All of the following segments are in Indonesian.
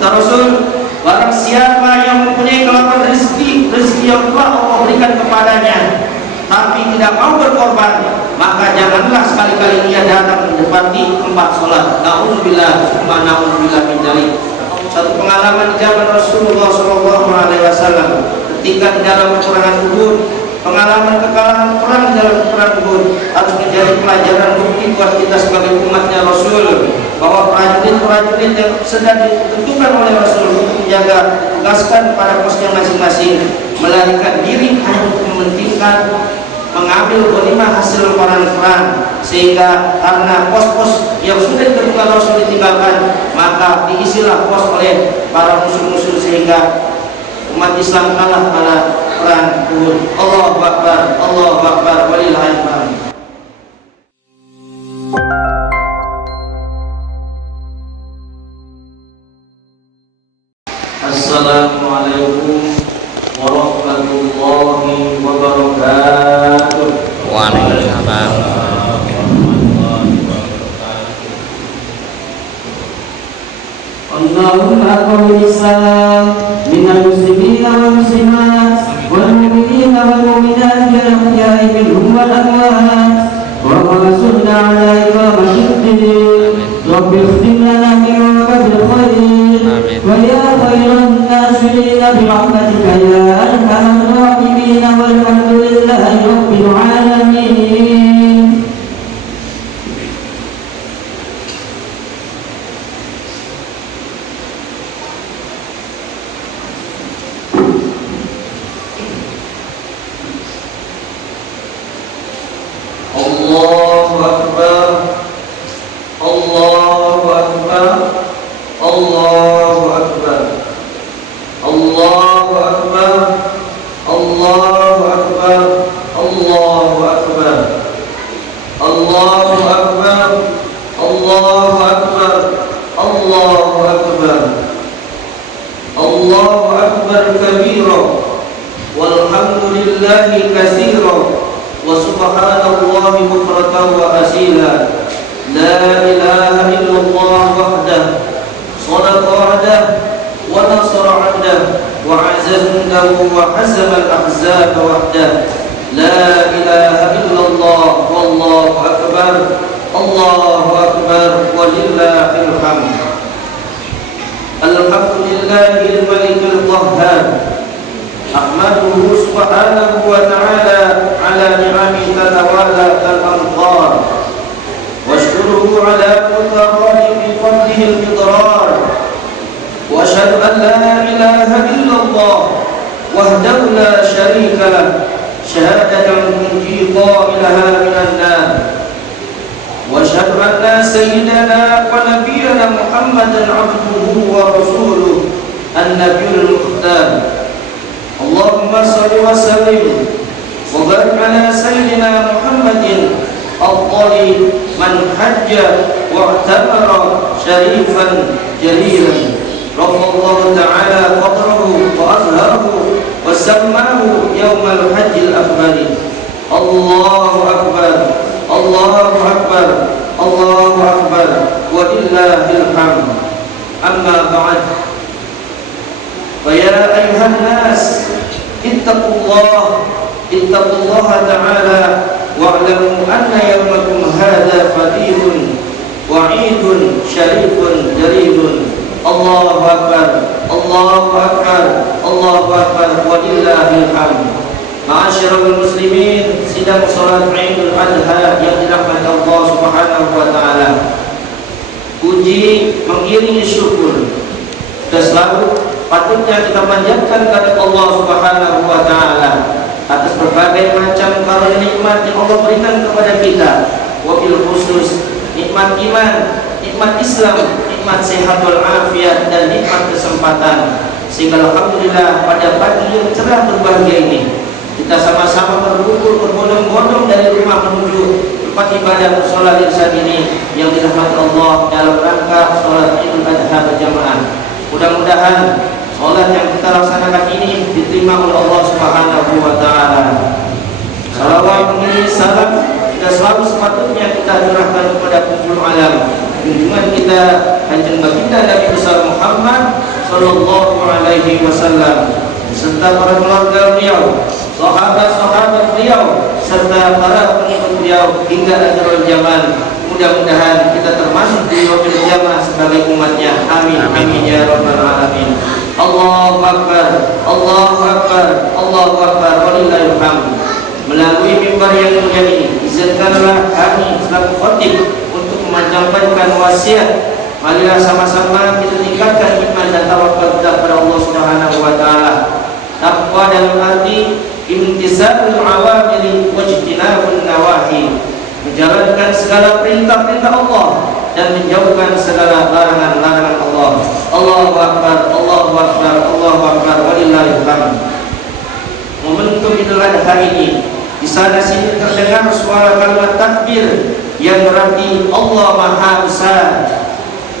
Kata Rasul, barang siapa yang mempunyai kelapan rezeki yang telah Allah berikan kepadanya, tapi tidak mau berkorban, maka janganlah sekali-kali dia datang mendapati tempat sholat. Na'udzubillah, na'udzubillah min dzalik. Satu pengalaman di zaman Rasulullah SAW ketika di dalam peperangan Uhud, pengalaman kekalahan perang di dalam perang Uhud harus menjadi pelajaran bukti buat kita sebagai umatnya Rasul, bahwa prajurit-prajurit yang sedang ditentukan oleh Rasul untuk menjaga, tugaskan pada posnya masing-masing, melarikan diri hanya untuk mementingkan mengambil ghanimah hasil perang, sehingga karena pos-pos yang sudah ditentukan Rasul ditinggalkan, maka diisilah pos oleh para musuh-musuh sehingga umat Islam kalah pada perang Uhud. Allahu Akbar, Allahu Akbar, walillahil hamd. Assalamualaikum warahmatullahi wabarakatuh. Waalaikumsalam. Allahumma qul Islam minal muslimin wal muslimat wal mu'minin wal mu'minat al-ahya'i minhum wal amwat wa qasudna 'ala iqamatiddin rabbi ikhtim lana min fadlil khair wa ya khairan nasirin bi rahmatika ya arhamar rahimin walhamdulillahi rabbil alamin. Allahu Akbar, Allahu Akbar, Allahu Akbar, Allahu Akbar, Allahu Akbar, Allahu Akbar, Allahu Akbar, Allahu Akbar, Allahu Akbar, Allahu Akbar kabira walhamdulillahi katsira wa subhanallahi bukratan wa asila. La ilaha illallah wahdah sadaqa wa'dah wa nasara 'abdah wa 'azzahu wa hazama al-ahzaba wahdah. La ilaha illallah wallahu akbar, Allahu akbar, walillahil hamd. Alhamdulillahil malikil qahhar, ahmaduhu subhanahu wa ta'ala ala ni'ami tatawala kal-amtar, wa ashkuruhu ala mutaradi fi fadlihi al-midrar, wa ashhadu an la ilaha illallah wahdahu la sharika lah syahadatan tunji qailaha minan nar, wa ashhadu anna sayyidana wa nabiyyana Muhammadan abduhu wa rasuluh an-nabiyul mukhtar. Allahumma salli wa sallim wa barik ala sayyidina Muhammadin afdali man hajja wa i'tamara syarifan jalilan, rafa'allahu ta'ala qadrahu wa azharahu wa sammahu yawmal hajjil akbar. Allahu akbar, Allahu akbar, Allahu akbar, wa lillahil hamd. Amma ba'd. فيا أيها الناس اتقوا الله تعالى واعلموا أن يومكم هذا فضيل وعيد شريف جليل. الله أكبر، الله أكبر، الله أكبر, walillahil hamd. Ma'asyiral muslimin, sidang salat Idul Adha yang dirahmati Allah Subhanahu wa taala. Puji mengiringi syukur dan selalu patutnya kita panjatkan kepada Allah Subhanahu wa taala atas berbagai macam karunia nikmat yang Allah berikan kepada kita, wabil khusus nikmat iman, nikmat Islam, nikmat sehat wal afiat, dan nikmat kesempatan. Sehingga alhamdulillah pada pagi yang cerah berbahagia ini kita sama-sama berkumpul berbondong-bondong dari rumah menuju tempat ibadah sholat irsyad ini yang dirahmati Allah dalam rangka sholat Idul Adha berjamaah. Mudah-mudahan sholat yang kita laksanakan ini diterima oleh Allah Subhanahu wa taala. Salawat mengiringi salam tidak selalu sepatutnya kita curahkan kepada penghulu alam, junjungan kita Kanjeng Baginda Nabi besar Muhammad sallallahu alaihi wasallam serta para keluarga beliau, sahabat-sahabat beliau, serta para pengikut beliau hingga akhir zaman. Mudah-mudahan kita termasuk di yaumil qiyamah sebagai umatnya. Amin amin ya rabbal alamin. Allahu akbar, Allahu akbar, Allahu akbar, walillahil hamd. Melalui mimbar yang mulia ini, izinkanlah kami selaku khatib untuk menyampaikan wasiat. Marilah sama-sama kita tingkatkan iman dan tawakal kita kepada Allah Subhanahu wa taala. Takwa dalam arti imtithalul awamiri wajtinabun nawahi, menjalankan segala perintah-perintah Allah dan menjauhkan segala larangan-larangan Allah. Allahu akbar, Allahu akbar, Allahu akbar, walillahil hamd. Momentum Idul Adha ini, di sana sini terdengar suara kalimat takbir yang berarti Allah Maha Besar,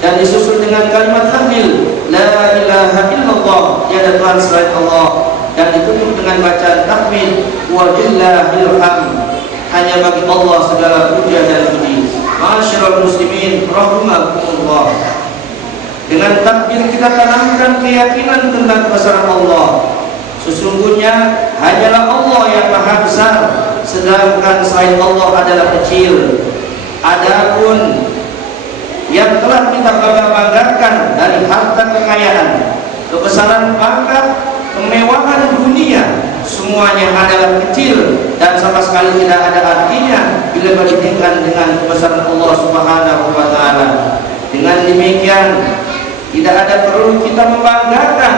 dan disusul dengan kalimat tahlil la ilaha illallah, tiada Tuhan selain Allah, dan ditutup dengan bacaan takbir walillahil hamd, hanya bagi Allah segala puja dan puji. Ma'asyiral muslimin rahimakumullah. Dengan takbir kita tanamkan keyakinan tentang kebesaran Allah. Sesungguhnya hanyalah Allah yang Maha Besar, sedangkan selain Allah adalah kecil. Adapun yang telah kita bangga-banggakan dari harta kekayaan, kebesaran pangkat, kemewahan dunia, semuanya adalah kecil dan sama sekali tidak ada artinya bila dibandingkan dengan kebesaran Allah Subhanahu wa taala. Dengan demikian, tidak ada perlu kita membanggakan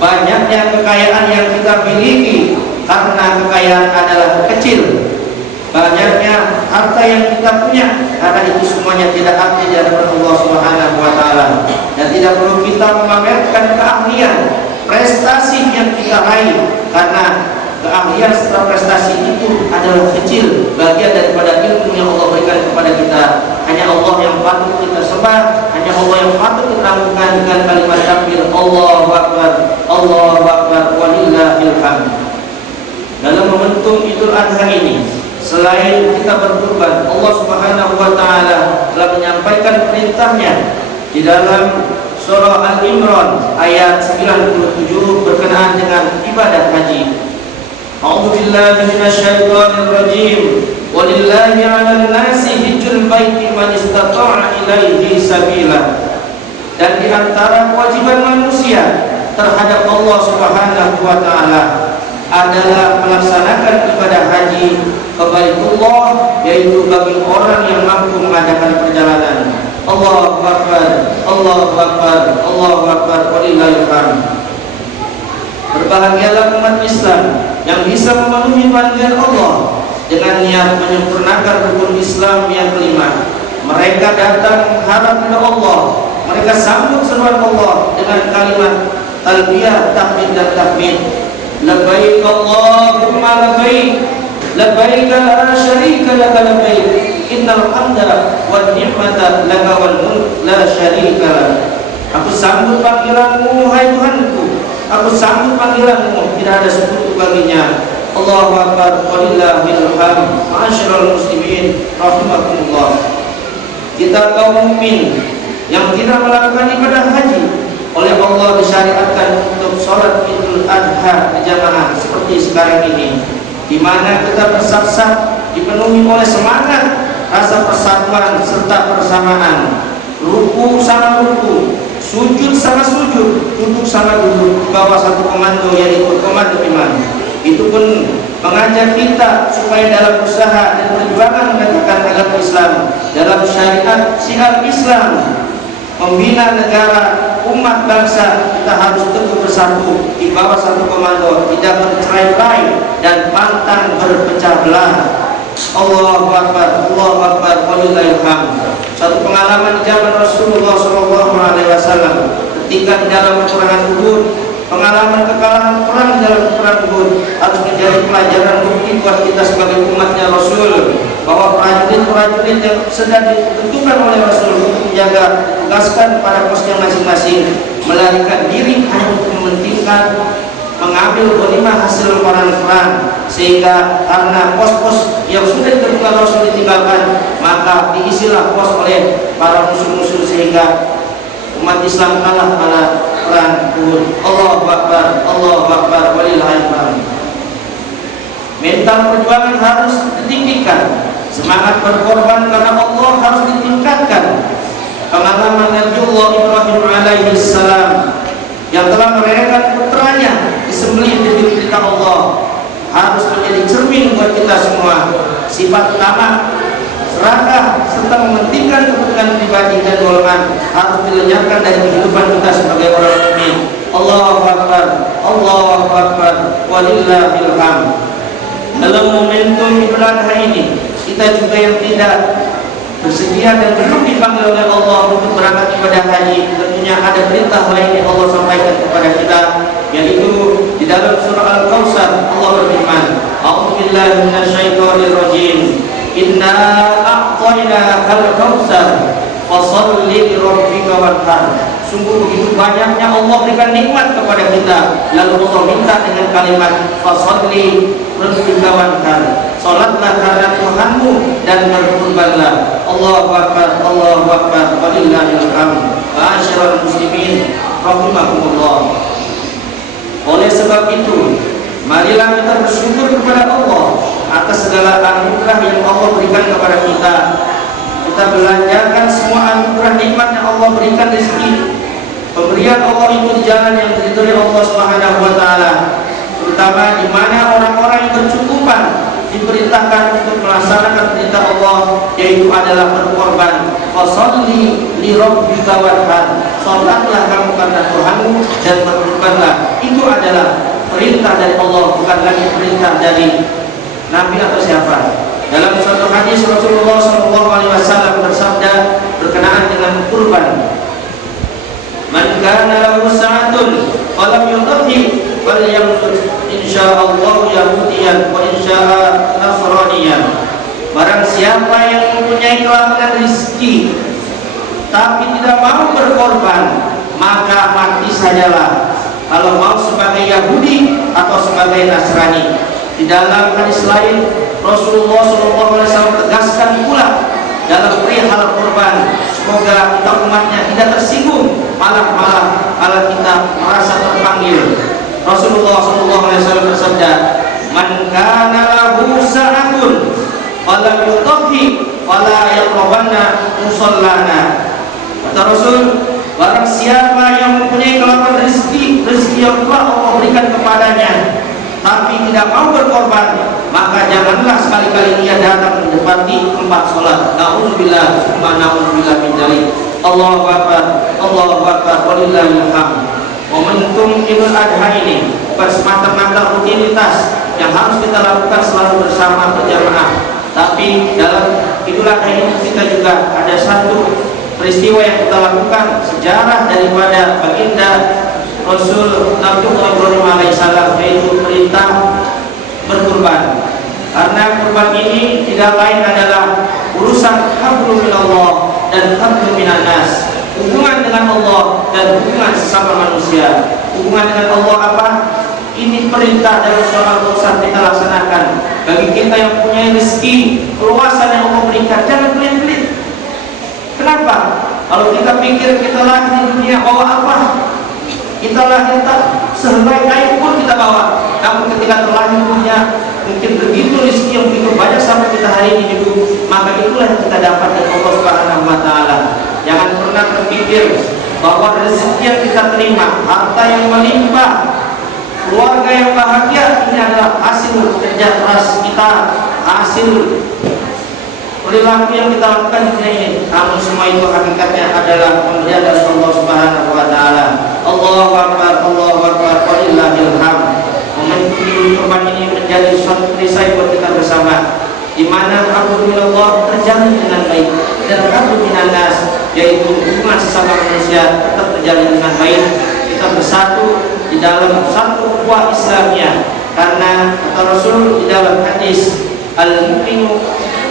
banyaknya kekayaan yang kita miliki, karena kekayaan adalah kecil. Banyaknya harta yang kita punya, karena itu semuanya tidak arti di hadapan Allah Subhanahu wa taala. Dan tidak perlu kita memamerkan keahlian, prestasi yang kita raih, karena keahlian serta prestasi itu adalah kecil bagian daripada ilmu yang Allah berikan kepada kita. Hanya Allah yang patut kita sembah, hanya Allah yang patut kita lakukan dengan kalimat takbir Allahu akbar, Allahu akbar, walillahil hamd. Dalam momentum Idul Adha ini, selain kita berkurban, Allah Subhanahu wa taala telah menyampaikan perintahnya di dalam surah Al-Imran ayat 97 berkenaan dengan ibadah haji. A'udzu billahi minasyaitonir rajim. Walillahi 'alan nasi hajjul baiti man istata'a ilaihi sabila. Dan di antara kewajiban manusia terhadap Allah Subhanahu wa taala adalah melaksanakan ibadah haji ke Baitullah, yaitu bagi orang yang mampu mengadakan perjalanan. Allahu akbar, Allahu akbar, Allahu akbar, walillahil hamd. Berbahagialah umat Islam yang bisa memenuhi panggilan Allah dengan niat menyempurnakan rukun Islam yang kelima. Mereka datang mengharap kepada Allah, mereka sambut seruan Allah dengan kalimat talbiyah, tahmid dan tahmid. Labbaik Allahumma labbaik, labbaik la syarika laka labbaik, innal hamda wan ni'mata laka wal mulk la syarika lak. Aku sambut panggilanmu, hai Tuhanku. Aku sambut panggilanmu, tidak ada sekutu baginya. Allahu akbar, walillahil hamd. Ma'asyiral muslimin rahimakumullah. Kita kaum mukmin yang tidak melakukan ibadah haji, oleh Allah disyariatkan untuk sholat Idul Adha berjamaah seperti sekarang ini, di mana kita bersaf-saf dipenuhi oleh semangat, rasa persatuan serta persamaan, ruku sama ruku, sujud sama sujud, duduk sama duduk, di bawah satu komando, yaitu komando iman. Itu pun mengajak kita supaya dalam usaha dan perjuangan menegakkan agama Islam dalam syariat syiar Islam, membina negara, umat bangsa, kita harus teguh bersatu di bawah satu komando, tidak bercerai-berai dan pantang berpecah belah. Allahu akbar, Allahu akbar, walillahil hamd. Satu pengalaman di zaman Rasulullah SAW ketika di dalam peperangan Uhud, pengalaman kekalahan perang di dalam perang Uhud harus menjadi pelajaran bukti buat kita sebagai umatnya Rasul, bahwa prajurit-prajurit yang sedang ditentukan oleh Rasul untuk menjaga, tugaskan pada posnya masing-masing, melarikan diri hanya untuk mementingkan mengambil ghanimah hasil perang, sehingga karena pos-pos yang sudah ditentukan Rasul ditinggalkan, maka diisilah pos oleh para musuh-musuh, sehingga umat Islam kalah pada perang dalam perjuangan harus ditinggikan. Semangat berkorban karena Allah harus ditingkatkan. Pengalaman Nabiullah Ibrahim alaihi salam yang telah merelakan putranya disembelih demi perintah Allah harus menjadi cermin buat kita semua. Sifat tamak, serakah, serta mementingkan kepentingan pribadi dan golongan harus dilenyapkan dari kehidupan kita sebagai orang mukmin. Allahu Akbar, Allahu Akbar, walillahil hamd. Dalam momentum Idul Adha ini, kita juga yang tidak bersedia dan belum dipanggil oleh Allah untuk berangkat ibadah haji, tentunya ada perintah lain yang Allah sampaikan kepada kita, yaitu di dalam surah Al-Kautsar Allah berfirman, A'udzubillahi minasyaitonir rajim. Inna a'tainakal kautsar fasholli lirabbika wanhar. Sungguh begitu banyaknya Allah berikan nikmat kepada kita, lalu Allah minta dengan kalimat fasholli lirabbika wanhar. Salatlah karena Tuhanmu dan berkurbanlah. Allahu Akbar, Allahu Akbar, walillahil hamd. Ma'asyiral muslimin rahimakumullah. Oleh sebab itu, marilah kita bersyukur kepada Allah atas segala anugerah yang Allah berikan kepada kita. Kita belanjakan semua anugerah nikmat yang Allah berikan rezeki. Pemberian Allah itu di jalan yang diridhoi Allah Subhanahu wa taala, terutama di mana orang-orang yang bercukupan diperintahkan untuk melaksanakan perintah Allah, yaitu adalah berkorban. Fasholli lirabbika wanhar. Salatlah kamu karena Tuhanmu dan berkorbanlah. Itu adalah perintah dari Allah, bukan lagi perintah dari Nabi atau siapa. Dalam suatu hadis Rasulullah SAW bersabda berkenaan dengan kurban, man kana lahu sa'atun falam yudhi falyamut insyaallah yahudiyan wa insyaa'a nasraniyan. Barang siapa yang mempunyai kelapangan rezeki tapi tidak mau berkorban, maka mati sajalah, kalau mau sebagai Yahudi atau sebagai Nasrani. Di dalam hadis lain Rasulullah SAW tegaskan pula dalam perihal kurban, semoga kita umatnya tidak tersinggung, malah kalau kita merasa terpanggil. Rasulullah SAW bersabda, man kana lahu sa'atun falam yudhi fala yaqrabanna musallana. Kata Rasul, barang siapa yang mempunyai kelapangan rezeki yang telah Allah berikan kepadanya tapi tidak mau berkorban, maka janganlah sekali-kali ia datang mendapati tempat sholat. Na'udzubillah, summa na'udzubillah min dzalik. Allahu Akbar, Allahu Akbar, walillahil hamd. Momentum Idul Adha ini bersemata-mata rutinitas yang harus kita lakukan selalu bersama berjamaah. Tapi dalam Idul Adha ini kita juga ada satu peristiwa yang kita lakukan, sejarah daripada baginda Rasul Nabiullah Ibrahim alaihissalam, yaitu perintah berkurban. Karena kurban ini tidak lain adalah urusan hablum minallah dan hablum minan nas, hubungan dengan Allah dan hubungan sesama manusia. Hubungan dengan Allah apa? Ini perintah dari surah Al-Kautsar kita laksanakan. Bagi kita yang punya rezeki, keluasan yang Allah berikan, jangan pelit-pelit. Kenapa? Kalau kita pikir kita lahir di dunia bawa apa? Kita lahir tak sehelai kain pun kita bawa. Namun ketika terlahir dunia, mungkin begitu rezeki yang begitu banyak sampai kita hari ini hidup, maka itulah yang kita dapat dari Allah Subhanahu wa taala. Jangan pernah terpikir bahwa rezeki yang kita terima, harta yang melimpah, keluarga yang bahagia, ini adalah hasil kerja keras kita, hasil perilaku yang kita lakukan di dunia ini. Namun semua itu hakikatnya adalah pemberian dari Allah Subhanahu wa taala. Allahu Akbar, Allahu Akbar, walillahil hamd. Momentum Idul Kurban ini menjadi suatu perisai buat kita bersama, di mana alhamdulillah terjalin dengan baik dan alhamdulillah nas, yaitu hubungan sesama manusia tetap terjalin dengan baik. Kita bersatu di dalam satu ukhuwah Islamiyah, karena kata Rasul di dalam hadis, al-mu'minu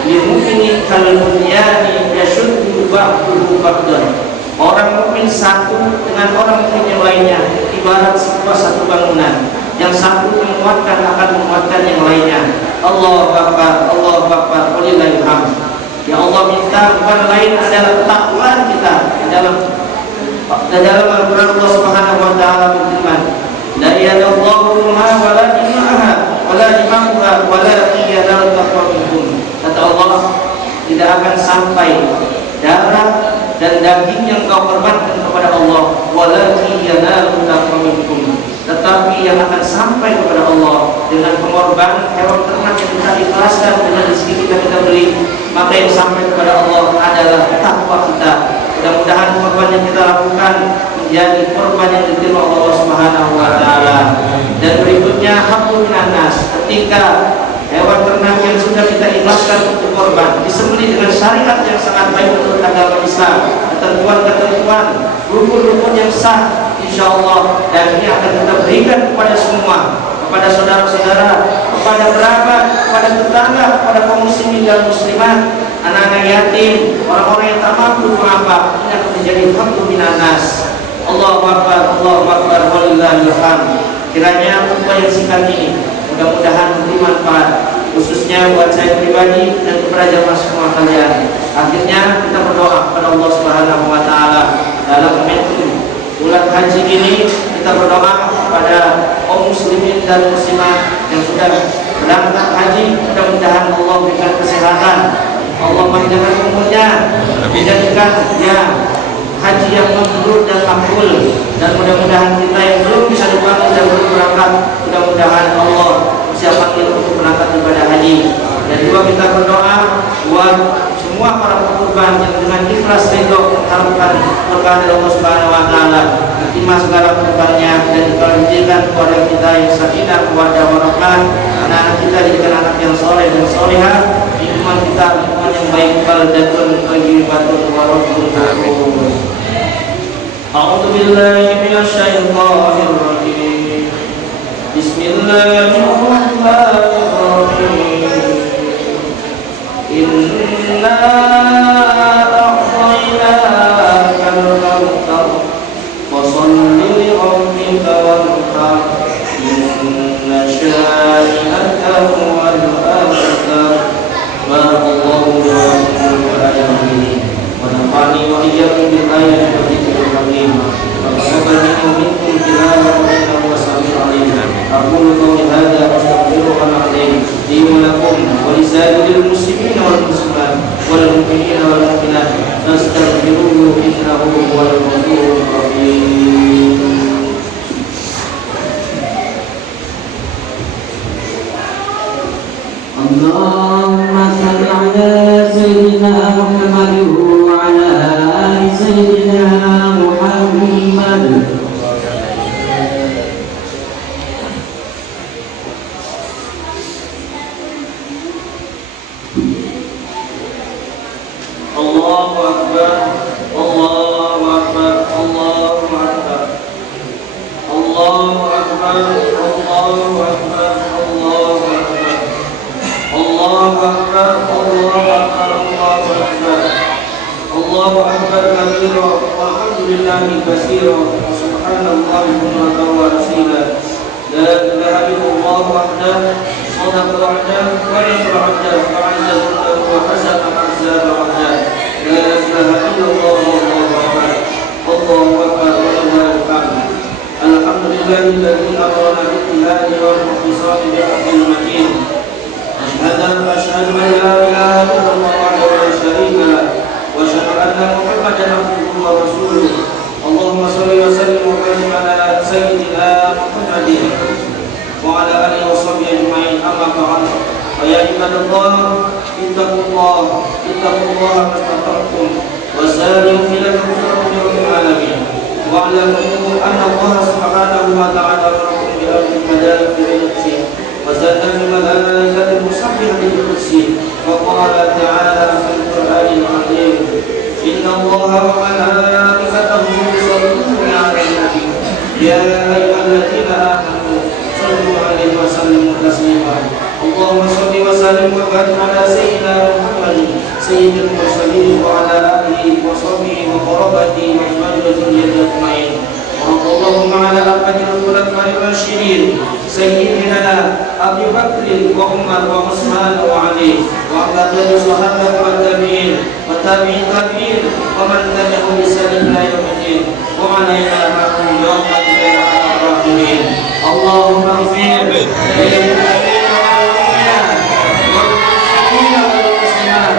lil-mu'mini kal-bunyani yashuddu ba'duhu ba'dan. Orang mukmin satu dengan orang mukmin yang lainnya ibarat sebuah satu bangunan, yang satu menguatkan akan menguatkan yang lainnya. Allahu Akbar, Allahu Akbar, walillahil hamd. Ya Allah, minta bukan lain adalah takwa kita di dalam Al-Quran. Allah Subhanahu wa taala berfirman, la yadallahu wa la dima'aha wa la dima'uha wa la tidak akan sampai darah dan daging yang kau korbankan kepada Allah, walakin yanalu minkum, tetapi yang akan sampai kepada Allah dengan pengorbanan hewan ternak yang kita ikhlaskan dengan rezeki kita beli, maka yang sampai kepada Allah adalah takwa kita. Mudah-mudahan korban yang kita lakukan menjadi korban yang diterima Allah Subhanahu wa taala. Dan berikutnya haqqun minan nas, ketika hewan ternak yang sudah kita ikhlaskan untuk korban disembelih dengan syariat yang sangat baik menurut agama Islam, ketentuan-ketentuan, rukun-rukun yang sah, insyaallah, dan ini akan kita berikan kepada semua, kepada saudara-saudara, kepada kerabat, kepada tetangga, kepada kaum muslimin dan muslimat, anak-anak yatim, orang-orang yang tak mampu apa, ini akan menjadi haqqun minan nas. Allahu akbar, Allahu akbar, walillahil hamd. Kiranya khutbah yang singkat ini mudah-mudahan memberi manfaat, khususnya buat saya pribadi dan kepada jamaah semua kalian. Akhirnya kita berdoa kepada Allah Subhanahu wa taala dalam momentum bulan haji ini. Kita berdoa kepada kaum muslimin dan muslimat yang sudah berangkat haji, mudah-mudahan Allah berikan kesehatan, Allah panjangkan umurnya, menjadikan haji yang mabrur dan makbul, dan mudah-mudahan kita yang belum bisa dibangun dan belum berangkat, mudah-mudahan Allah siapkan kita untuk berangkat ibadah haji. Dan juga kita berdoa buat semua para pekorban yang dengan ikhlas ridho mengharapkan berkah dari Allah Subhanahu wa taala, diterima segala korbannya dan dikabulkan kepada kita yang sakinah kepada warohmah, anak-anak kita jadikan anak yang soleh dan solehah, lingkungan kita lingkungan yang baik, baldatun thayyibatun wa rabbun ghafur. A'udzu billahi minasy syaithanir rajim. Bismillahirrahmanirrahim. Inna a'tainakal kautsar fasholli li rabbika wanhar inna syani'aka huwal abtar. Barakallahu lakum wa alamin wa nafa'ani wa iyyakum bil ayati wa dzikril hakim. Taqabbal minkum tilawatan innahu was-sami'ul 'alim. Aqulu qawli hadza wa astaghfirullaha al-'azim li wa lakum wa li sa'iril muslimin wal muslimat wal mu'minina wal mu'minat. Nastaghfiruhu innahu huwal ghafurur rahim. Allahumma shalli ala sayyidina Muhammad wa ala ali sayyidina Muhammad. Allahu akbar, Allahu akbar, Allahu akbar, Allahu akbar, Allahu akbar, Allahu akbar, Allahu akbar, Allahu akbar, Allahu akbar kabira, walhamdulillahi katsira, subhanallahi bukratan wa asila. La ilaha illallah wahdahu, sadaqa wa'dahu, wa nasara 'abdahu, fa'azza wa hasana ahzaba wahdahu. La ilaha illallah wallahu akbar, Allahu akbar, walillahil hamd. Alhamdulillahilladzi amarna bil jihadi wal ihtisami bi haqqil matin. Asyhadu an la ilaha illallah wahdahu la syarika lah, wa asyhadu anna Muhammadan abduhu wa rasuluh. Allahumma shalli wa sallim wa barik ala sayyidina Muhammadin wa ala alihi wa sahbihi ajma'in. Amma ba'd. Fa ya ibadallah, ittaqullaha mastata'tum wa sari'u ila maghfiratin rabbil alamin. Wa alamu anna Allah subhanahu wa ta'ala amarakum bi amrin badal fi nafsihi wa zadda bil malaikati musabbihati bil kursi wa qala ta'ala fil qur'anil azim. Inna Allaha wa malaikatahu yusalluna 'alan nabi ya ayyuhalladzina amanu sallu 'alaihi wa sallimu taslima. Allahumma shalli wa sallim wa barik ala sayyidina Muhammadin sayyidil mursalin wa ala alihi wa sahbihi wa qarabatihi wa azwajihi wa dhurriyyatihi ajma'in. Allahumma ala al-qadil khulafa'ir rasyidin sayyidina Abi Bakr wa Umar wa Utsman wa Ali wa ala sahabati wa tabi'in wa tabi'in tabi'in wa man tabi'ahum bi ihsan ila yaumil wa alaina ma'hum yawmal qiyamah. Allahumma ighfir lil mu'minina wal muslimina wal muslimat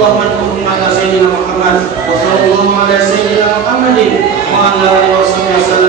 sallallahu ala sayyidina Muhammad wa sallallahu ala sayyidina Muhammadin wa ala alihi wa sahbihi